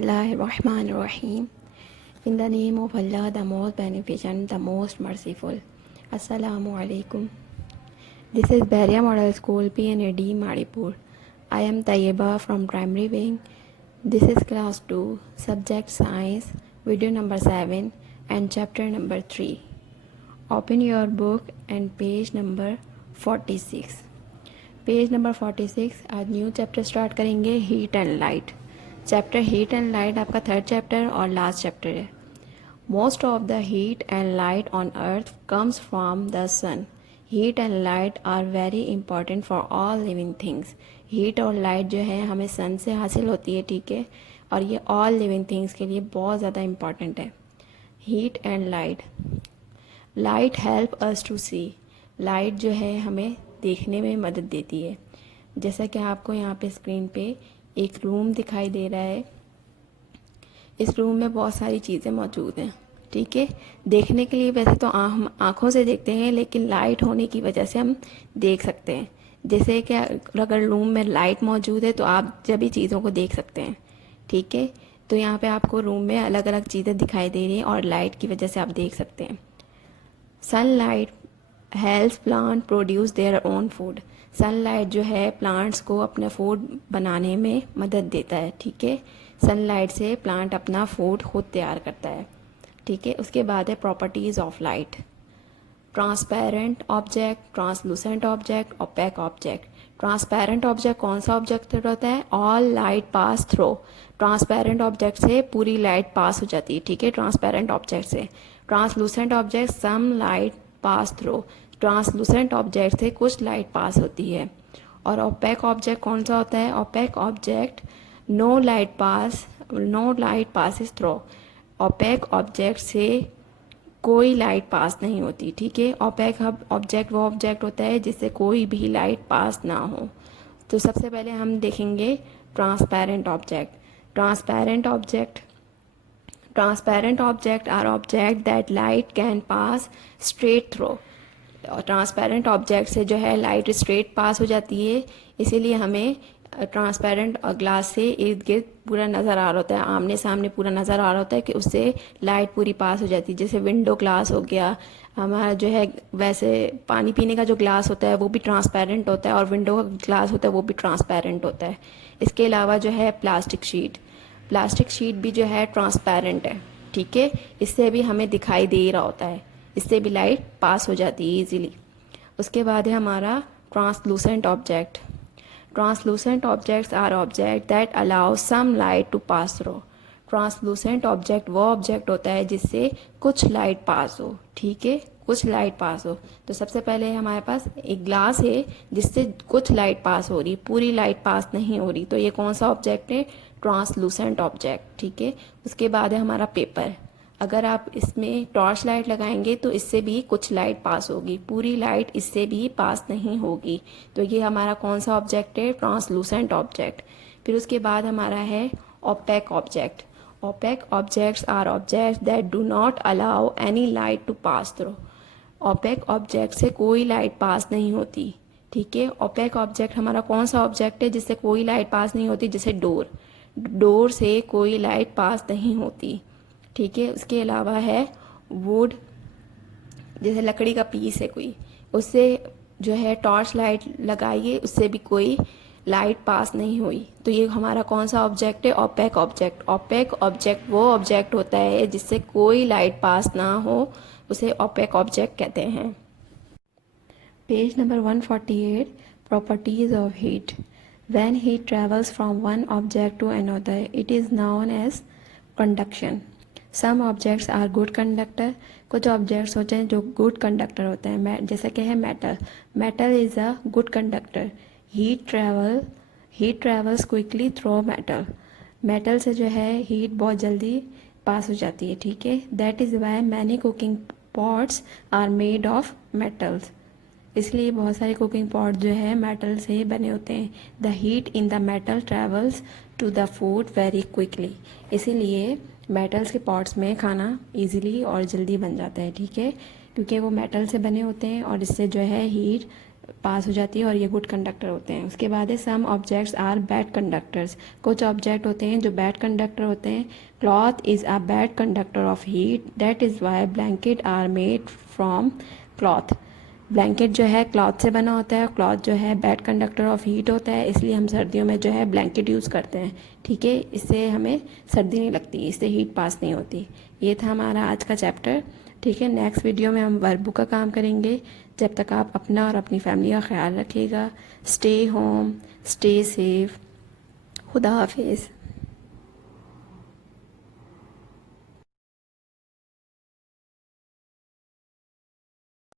Bismillahirrahmanirrahim. In the name of Allah, the most beneficent, the most merciful. Assalamu alaikum. This is Beria Model School, PNAD, Manipur. I am Tayyeba from Primary Wing. This is Class 2, Subject Science, Video number 7 and Chapter number 3. Open your book and page number 46. Page number 46 आज new chapter start करेंगे heat and light. Chapter heat and light आपका third chapter और last chapter है. Most of the heat and light on earth comes from the sun. Heat and light are very important for all living things. Heat और light जो है हमें सन से हासिल होती है, ठीक है, और ये ऑल लिविंग थिंग्स के लिए बहुत ज़्यादा इम्पॉर्टेंट है. Heat and light. Light help us to see. Light जो है हमें देखने में मदद देती है. जैसा कि आपको यहाँ पे स्क्रीन पे एक रूम दिखाई दे रहा है. इस रूम में बहुत सारी चीज़ें मौजूद हैं, ठीक है. देखने के लिए वैसे तो हम आँखों से देखते हैं, लेकिन लाइट होने की वजह से हम देख सकते हैं. जैसे कि अगर रूम में लाइट मौजूद है तो आप जब भी चीज़ों को देख सकते हैं, ठीक है. तो यहाँ पे आपको रूम में अलग अलग चीज़ें दिखाई दे रही हैं और लाइट की वजह से आप देख सकते हैं. Sunlight helps plant produce their own food. Sunlight जो है प्लांट्स को अपना फूड बनाने में मदद देता है, ठीक है. सनलाइट से प्लांट अपना फूड खुद तैयार करता है, ठीक है. उसके बाद है properties of light. Transparent object, translucent object, opaque object. Transparent object कौन सा ऑब्जेक्ट होता है? All light pass through. Transparent object से पूरी लाइट पास हो जाती है, ठीक है, ट्रांसपेरेंट ऑब्जेक्ट से. Translucent object some light pass through. Translucent object से कुछ लाइट पास होती है. और ओपेक ऑब्जेक्ट कौन सा होता है? Opaque object no light passes through. Opaque object से कोई लाइट पास नहीं होती, ठीक है. ओपेक ऑब्जेक्ट वो ऑब्जेक्ट होता है जिससे कोई भी लाइट पास ना हो. तो सबसे पहले हम देखेंगे transparent object. Transparent objects are objects that light can pass straight through. Transparent object से जो है लाइट स्ट्रेट पास हो जाती है, इसीलिए हमें ट्रांसपेरेंट ग्लास से इर्द गिर्द पूरा नज़र आ रहा होता है, आमने सामने पूरा नज़र आ रहा होता है कि उससे लाइट पूरी पास हो जाती है. जैसे विंडो ग्लास हो गया हमारा जो है, वैसे पानी पीने का जो ग्लास होता है वो भी ट्रांसपेरेंट होता है और विंडो का ग्लास होता है वो भी ट्रांसपेरेंट होता है. इसके अलावा जो है प्लास्टिक शीट भी जो है ट्रांसपेरेंट है, ठीक है. इससे भी हमें दिखाई दे रहा होता है, इससे भी लाइट पास हो जाती है इजीली. उसके बाद है हमारा translucent object. Translucent objects are object that allow some light to pass through. Translucent object वो ऑब्जेक्ट होता है जिससे कुछ लाइट पास हो, ठीक है, कुछ लाइट पास हो. तो सबसे पहले हमारे पास एक ग्लास है जिससे कुछ लाइट पास हो रही, पूरी लाइट पास नहीं हो रही. तो ये कौन सा ऑब्जेक्ट है? ट्रांसलूसेंट ऑब्जेक्ट, ठीक है. उसके बाद है हमारा पेपर. अगर आप इसमें टॉर्च लाइट लगाएंगे तो इससे भी कुछ लाइट पास होगी, पूरी लाइट इससे भी पास नहीं होगी. तो ये हमारा कौन सा ऑब्जेक्ट है? Translucent object. फिर उसके बाद हमारा है opaque object. Opaque objects are objects that do not allow any light to pass through. Opaque object से कोई लाइट पास नहीं होती, ठीक है. ओपेक ऑब्जेक्ट हमारा कौन सा ऑब्जेक्ट है जिससे कोई लाइट पास नहीं होती? जैसे डोर से कोई लाइट पास नहीं होती, ठीक है. उसके अलावा है वुड, जैसे लकड़ी का पीस है कोई, उससे जो है टॉर्च लाइट लगाइए उससे भी कोई लाइट पास नहीं हुई. तो ये हमारा कौन सा ऑब्जेक्ट है? Opaque object. ओपेक ऑब्जेक्ट वो ऑब्जेक्ट होता है जिससे कोई लाइट पास ना हो, उसे ओपेक ऑब्जेक्ट कहते हैं. Page number 148. Properties of heat. When heat travels from one object to another, it is known as conduction. Some objects are good conductor. कुछ ऑब्जेक्ट्स होते हैं जो गुड कंडक्टर होते हैं, जैसे कि है metal is a good conductor. Heat travels quickly through metal से जो है हीट बहुत जल्दी पास हो जाती है, ठीक है. That is why many cooking pots are made of metals. इसलिए बहुत सारे कुकिंग पॉट जो है मेटल से बने होते हैं. The heat in the metal travels to the food very quickly. इसीलिए मेटल्स के पॉट्स में खाना इजीली और जल्दी बन जाता है, ठीक है, क्योंकि वो मेटल से बने होते हैं और इससे जो है हीट पास हो जाती है और ये गुड कंडक्टर होते हैं। उसके बाद है some objects are bad conductors, कुछ ऑब्जेक्ट होते हैं जो बैड कंडक्टर होते हैं। Cloth is a bad conductor of heat, that is why blanket are made from cloth. Blanket जो है क्लॉथ से बना होता है, क्लॉथ जो है बैड कंडक्टर ऑफ हीट होता है, इसलिए हम सर्दियों में जो है ब्लैंकेट यूज़ करते हैं। ठीक है, इससे हमें सर्दी नहीं लगती, इससे हीट पास नहीं होती। ये था हमारा आज का चैप्टर। ठीक है, नेक्स्ट वीडियो में हम वर्बू का काम करेंगे। जब तक आप अपना और अपनी फैमिली का ख्याल रखिएगा। स्टे होम, स्टे सेफ, खुदा हाफिज़।